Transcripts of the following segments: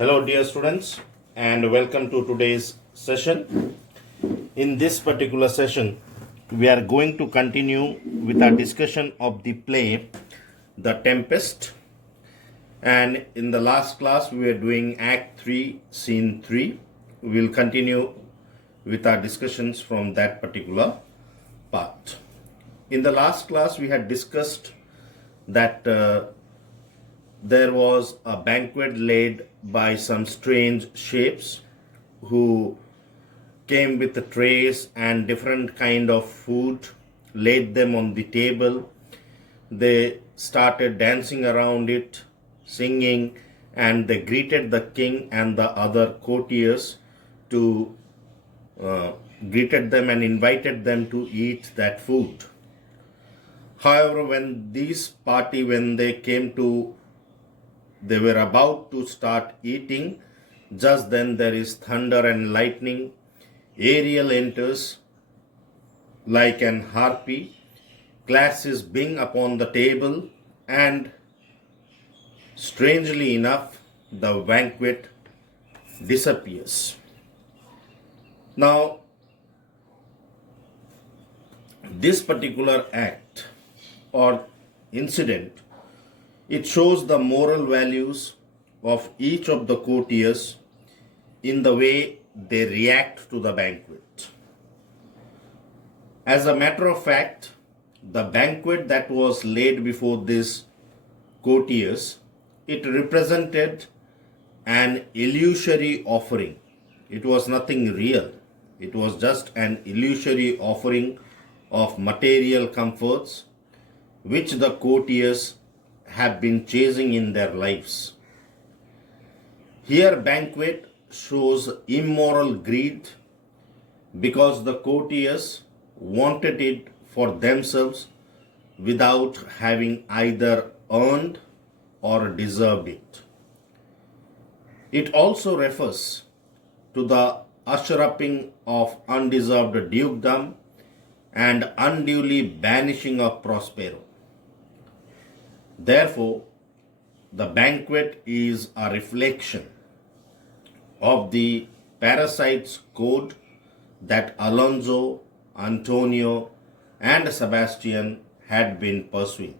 Hello, dear students, and welcome to today's session. In this particular session, we are going to continue with our discussion of the play The Tempest. And in the last class, we were doing Act 3, Scene 3. We will continue with our discussions from that particular part. In the last class, we had discussed that there was a banquet laid by some strange shapes who came with the trays and different kind of food, laid them on the table. They started dancing around it, singing, and they greeted the king and the other courtiers to greeted them and invited them to eat that food. However, when they were about to start eating, just then there is thunder and lightning. Ariel enters like an harpy, clashes Bing upon the table, and strangely enough, the banquet disappears. Now, this particular act or incident, it shows the moral values of each of the courtiers in the way they react to the banquet. As a matter of fact, the banquet that was laid before these courtiers, it represented an illusory offering. It was nothing real. It was just an illusory offering of material comforts which the courtiers have been chasing in their lives. Here, banquet shows immoral greed because the courtiers wanted it for themselves without having either earned or deserved it. It also refers to the usher-upping of undeserved dukedom and unduly banishing of Prospero. Therefore, the banquet is a reflection of the parasite's code that Alonso, Antonio, and Sebastian had been pursuing.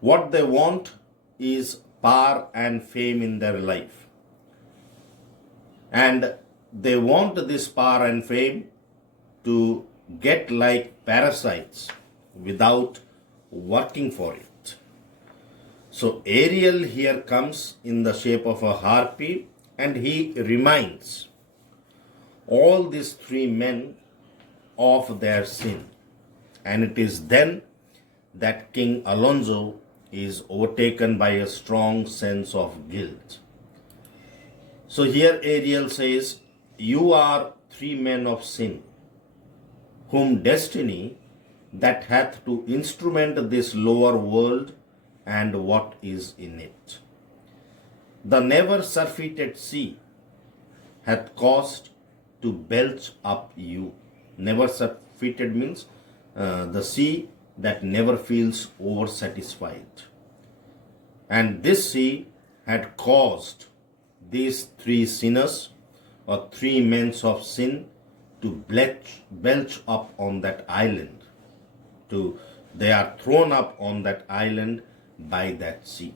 What they want is power and fame in their life. And they want this power and fame to get like parasites without working for it. So Ariel here comes in the shape of a harpy, and he reminds all these three men of their sin. And it is then that King Alonso is overtaken by a strong sense of guilt. So here Ariel says, "You are three men of sin, whom destiny that hath to instrument this lower world and what is in it. The never surfeited sea hath caused to belch up you." Never surfeited means the sea that never feels oversatisfied. And this sea had caused these three sinners or three men of sin to belch up on that island. They are thrown up on that island by that sea.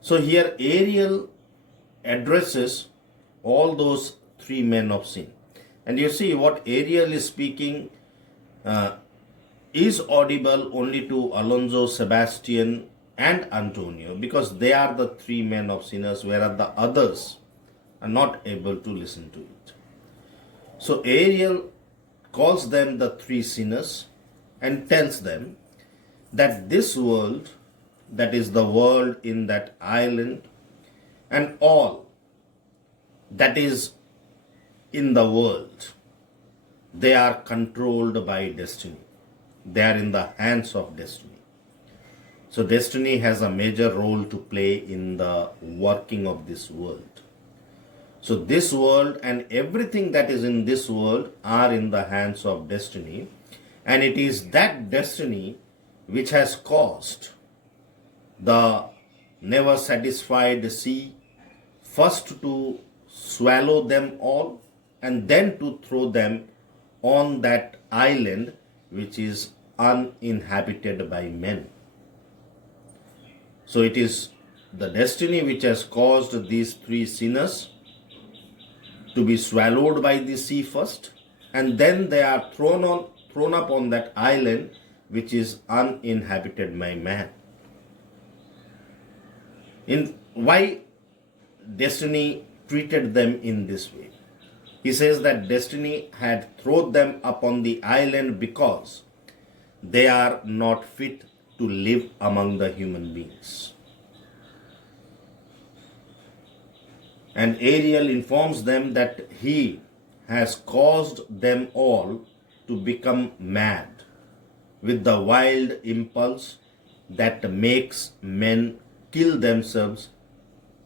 So here Ariel addresses all those three men of sin. And you see what Ariel is speaking is audible only to Alonso, Sebastian, and Antonio, because they are the three men of sinners, whereas the others are not able to listen to it. So Ariel calls them the three sinners and tells them that this world, that is the world in that island, and all that is in the world, they are controlled by destiny. They are in the hands of destiny. So destiny has a major role to play in the working of this world. So this world and everything that is in this world are in the hands of destiny, and it is that destiny which has caused the never satisfied sea first to swallow them all and then to throw them on that island which is uninhabited by men. So it is the destiny which has caused these three sinners to be swallowed by the sea first, and then they are thrown up on that island which is uninhabited by man. Why destiny treated them in this way? He says that destiny had thrown them upon the island because they are not fit to live among the human beings. And Ariel informs them that he has caused them all to become mad with the wild impulse that makes men kill themselves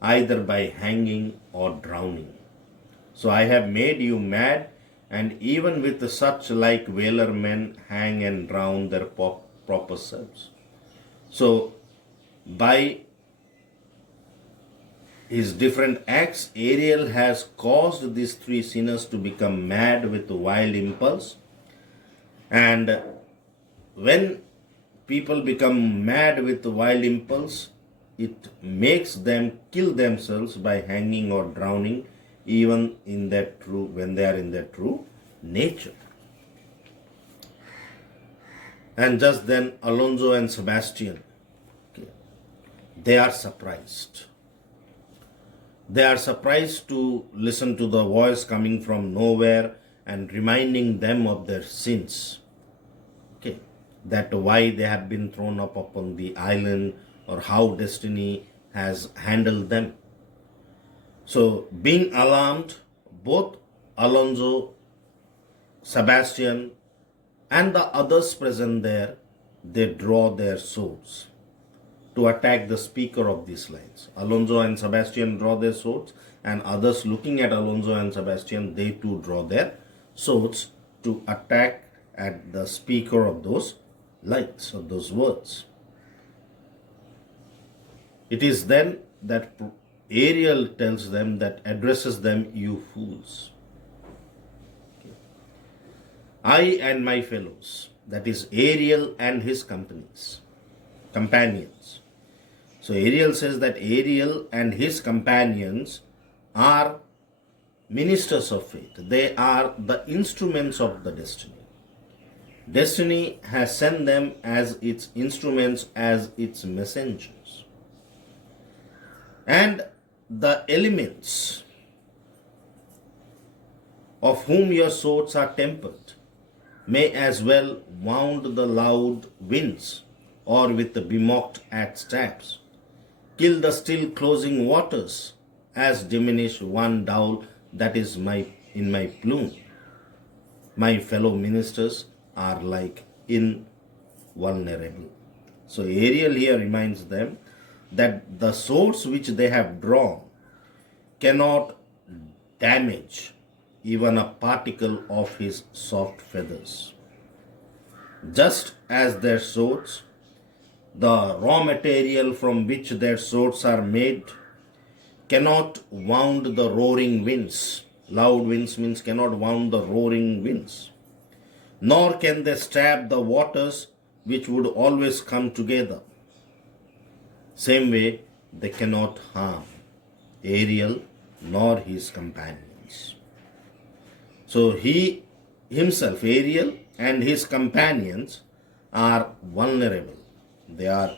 either by hanging or drowning. So I have made you mad, and even with such like whaler men hang and drown their proper selves. So by his different acts, Ariel has caused these three sinners to become mad with wild impulse. And when people become mad with wild impulse, it makes them kill themselves by hanging or drowning, even when they are in their true nature. And just then Alonso and Sebastian, they are surprised. They are surprised to listen to the voice coming from nowhere and reminding them of their sins. That why they have been thrown up upon the island, or how destiny has handled them. So being alarmed, both Alonso, Sebastian, and the others present there, they draw their swords to attack the speaker of these lines. Alonso and Sebastian draw their swords, and others looking at Alonso and Sebastian, they too draw their swords to attack at the speaker of those lines, of those words. It is then that Ariel tells them, that addresses them, you fools. I and my fellows, that is Ariel and his companions. So Ariel says that Ariel and his companions are ministers of faith. They are the instruments of the destiny. Destiny has sent them as its instruments, as its messengers. And the elements of whom your swords are tempered may as well wound the loud winds, or with the bemocked at stabs, kill the still closing waters, as diminish one dowel that is in my plume. My fellow ministers are like invulnerable. So Ariel here reminds them that the swords which they have drawn cannot damage even a particle of his soft feathers. Just as their swords, the raw material from which their swords are made, cannot wound the roaring winds. Loud winds means cannot wound the roaring winds. Nor can they stab the waters which would always come together. Same way, they cannot harm Ariel nor his companions. So he himself, Ariel, and his companions are vulnerable. They are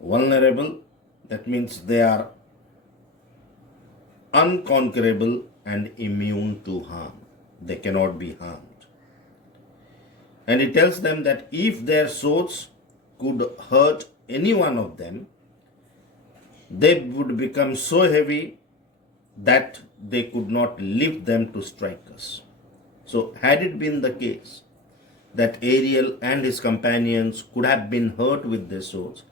vulnerable, that means they are unconquerable and immune to harm. They cannot be harmed. And he tells them that if their swords could hurt any one of them, they would become so heavy that they could not lift them to strike us. So had it been the case that Ariel and his companions could have been hurt with their swords,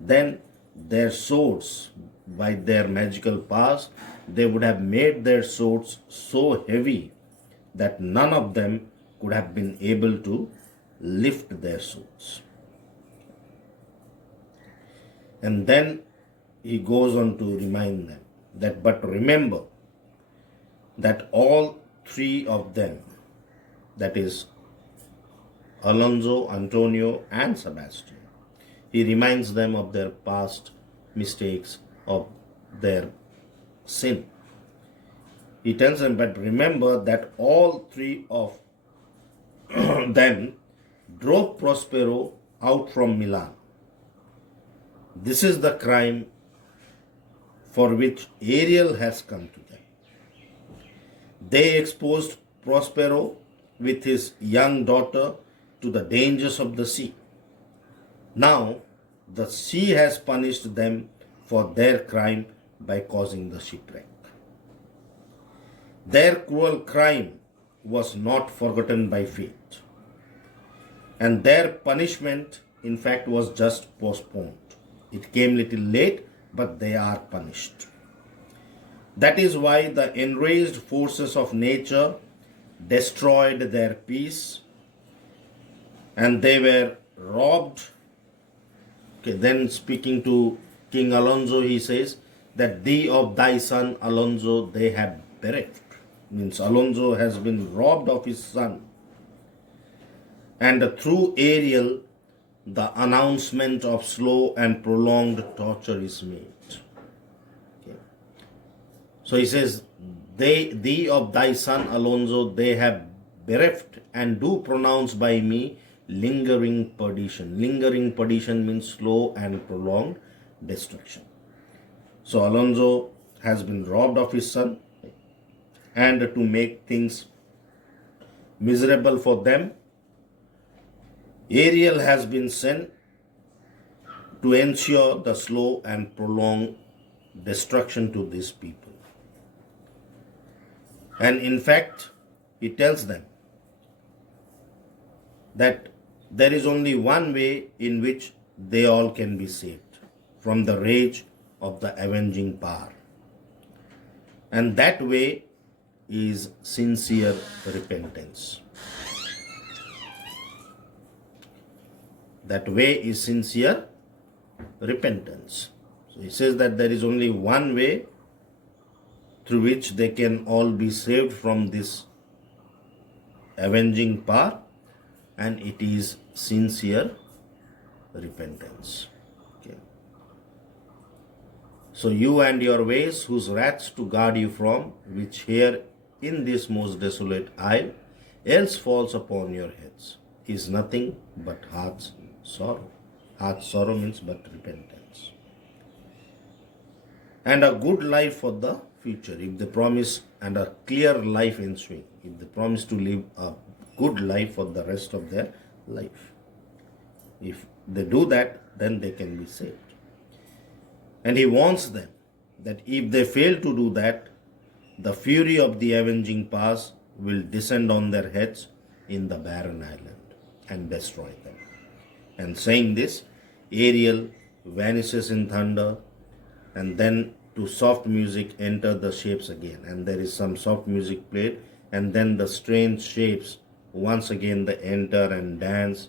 then their swords, by their magical powers, they would have made their swords so heavy that none of them could have been able to lift their swords. And then he goes on to remind them that but remember that all three of them, that is Alonso, Antonio, and Sebastian, he reminds them of their past mistakes, of their sin. He tells them, but remember that all three of them drove Prospero out from Milan. This is the crime for which Ariel has come to them. They exposed Prospero with his young daughter to the dangers of the sea. Now, the sea has punished them for their crime by causing the shipwreck. Their cruel crime was not forgotten by fate, and their punishment, in fact, was just postponed. It came little late, but they are punished. That is why the enraged forces of nature destroyed their peace, and they were robbed. Okay, then speaking to King Alonso, he says that thee of thy son Alonso they have bereft. Means Alonso has been robbed of his son. And through Ariel, the announcement of slow and prolonged torture is made. Okay. So he says, thee of thy son Alonso they have bereft and do pronounce by me lingering perdition. Lingering perdition means slow and prolonged destruction. So Alonso has been robbed of his son, and to make things miserable for them, Ariel has been sent to ensure the slow and prolonged destruction to these people. And in fact, he tells them that there is only one way in which they all can be saved from the rage of the avenging power. And that way is sincere repentance. That way is sincere repentance. So he says that there is only one way through which they can all be saved from this avenging power, and it is sincere repentance. Okay. So you and your ways, whose wraths to guard you from, which here in this most desolate isle, else falls upon your heads, is nothing but heart's sorrow. Heart's sorrow means but repentance. And a good life for the future, if they promise, and a clear life ensuing, if they promise to live a good life for the rest of their life. If they do that, then they can be saved. And he warns them that if they fail to do that, the fury of the avenging powers will descend on their heads in the barren island and destroy them. And saying this, Ariel vanishes in thunder, and then to soft music enter the shapes again. And there is some soft music played, and then the strange shapes once again they enter and dance,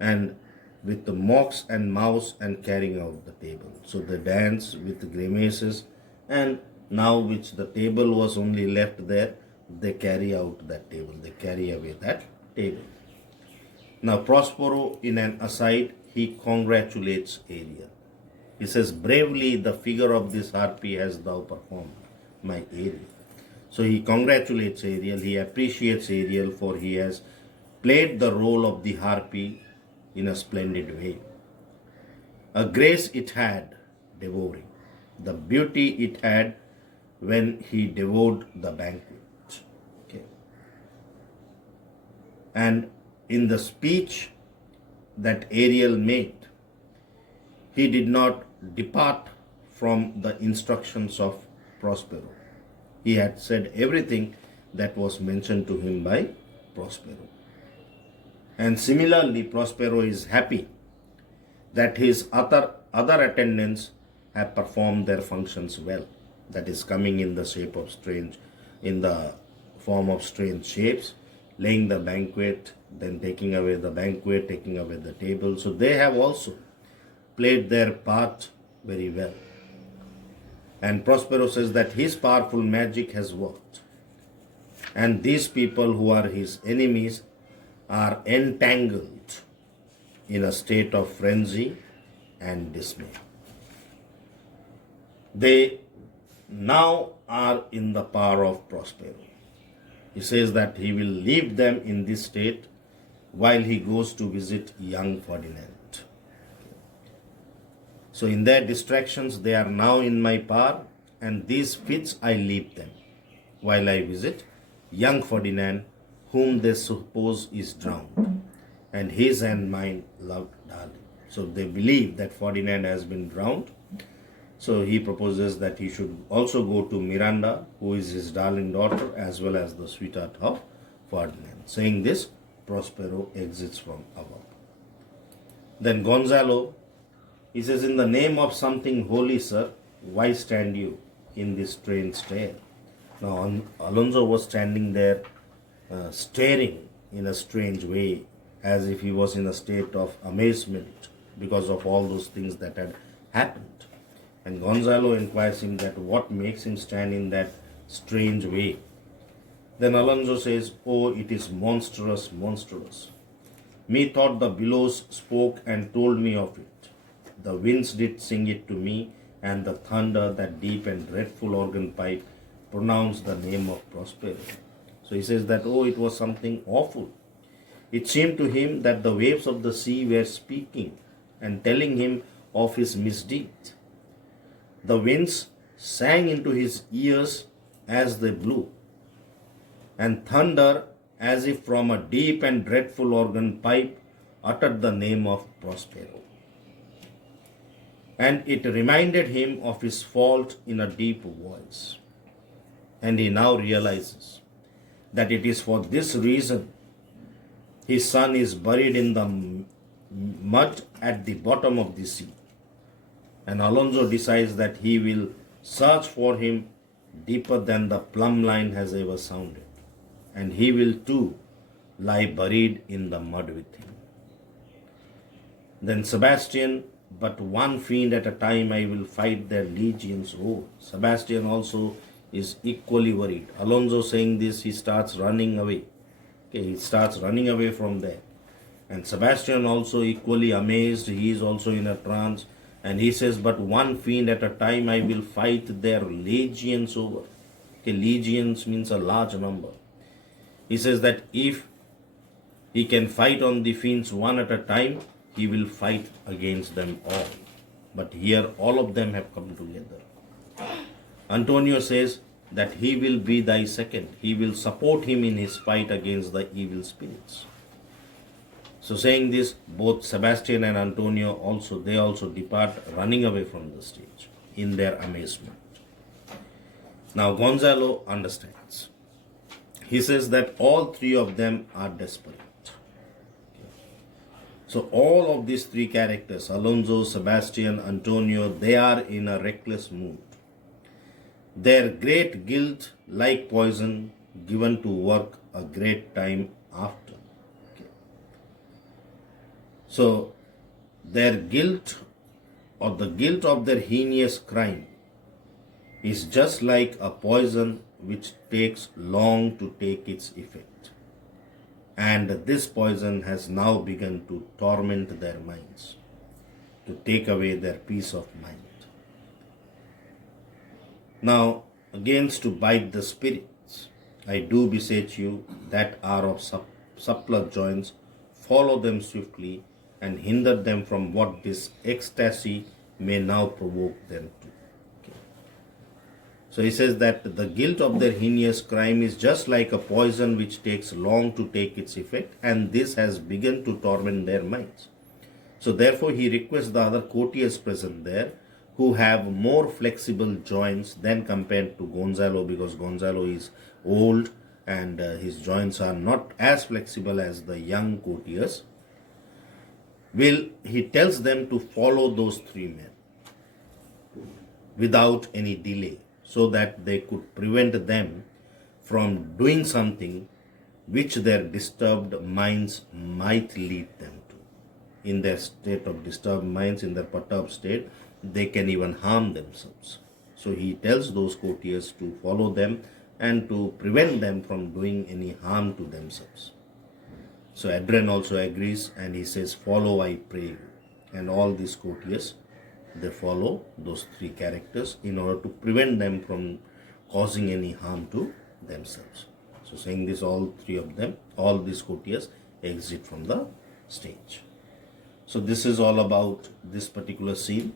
and with the mocks and mouths and carrying out the table. So they dance with the grimaces, and now which the table was only left there, they carry out that table, they carry away that table. Now Prospero, in an aside, he congratulates Ariel. He says, bravely the figure of this harpy has thou performed, my Ariel. So he congratulates Ariel, he appreciates Ariel, for he has played the role of the harpy in a splendid way. A grace it had, devouring. The beauty it had when he devoured the banquet. Okay. And in the speech that Ariel made, he did not depart from the instructions of Prospero. He had said everything that was mentioned to him by Prospero. And similarly, Prospero is happy that his other attendants have performed their functions well. That is, coming in the form of strange shapes, laying the banquet, then taking away the banquet, taking away the table. So they have also played their part very well. And Prospero says that his powerful magic has worked. And these people who are his enemies are entangled in a state of frenzy and dismay. They now are in the power of Prospero. He says that he will leave them in this state while he goes to visit young Ferdinand. So in their distractions, they are now in my power, and these fits I leave them while I visit young Ferdinand, whom they suppose is drowned, and his and mine loved darling. So they believe that Ferdinand has been drowned. So he proposes that he should also go to Miranda, who is his darling daughter, as well as the sweetheart of Ferdinand. Saying this, Prospero exits from above. Then Gonzalo, he says, in the name of something holy, sir, why stand you in this strange stare? Now, Alonso was standing there staring in a strange way, as if he was in a state of amazement because of all those things that had happened. And Gonzalo inquires him that what makes him stand in that strange way. Then Alonso says, oh, it is monstrous, monstrous. Methought the billows spoke and told me of it. The winds did sing it to me, and the thunder, that deep and dreadful organ pipe, pronounced the name of Prospero. So he says that, oh, it was something awful. It seemed to him that the waves of the sea were speaking and telling him of his misdeeds. The winds sang into his ears as they blew, and thunder, as if from a deep and dreadful organ pipe, uttered the name of Prospero. And it reminded him of his fault in a deep voice. And he now realizes that it is for this reason his son is buried in the mud at the bottom of the sea. And Alonso decides that he will search for him deeper than the plumb line has ever sounded. And he will too lie buried in the mud with him. Then Sebastian, but one fiend at a time I will fight their legions. Oh, Sebastian also is equally worried. Alonso saying this, he starts running away. Okay, he starts running away from there. And Sebastian also equally amazed. He is also in a trance. And he says, but one fiend at a time I will fight their legions over. Okay, legions means a large number. He says that if he can fight on the fiends one at a time, he will fight against them all. But here all of them have come together. Antonio says that he will be thy second. He will support him in his fight against the evil spirits. So saying this, both Sebastian and Antonio also depart, running away from the stage in their amazement. Now Gonzalo understands. He says that all three of them are desperate. So all of these three characters, Alonso, Sebastian, Antonio, they are in a reckless mood. Their great guilt, like poison, given to work a great time after. Okay. So their guilt, or the guilt of their heinous crime, is just like a poison which takes long to take its effect. And this poison has now begun to torment their minds, to take away their peace of mind. Now, against to bite the spirits, I do beseech you that are of suppler joints, follow them swiftly and hinder them from what this ecstasy may now provoke them to. So he says that the guilt of their heinous crime is just like a poison which takes long to take its effect, and this has begun to torment their minds. So therefore he requests the other courtiers present there, who have more flexible joints than compared to Gonzalo, because Gonzalo is old and his joints are not as flexible as the young courtiers. He tells them to follow those three men without any delay, so that they could prevent them from doing something which their disturbed minds might lead them to. In their state of disturbed minds, in their perturbed state, they can even harm themselves. So he tells those courtiers to follow them and to prevent them from doing any harm to themselves. So Adrian also agrees and he says, follow, I pray you. And all these courtiers, they follow those three characters in order to prevent them from causing any harm to themselves. So saying this, all three of them, all these courtiers exit from the stage. So this is all about this particular scene.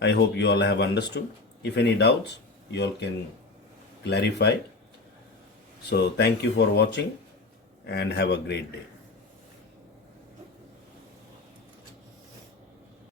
I hope you all have understood. If any doubts, you all can clarify. So thank you for watching and have a great day.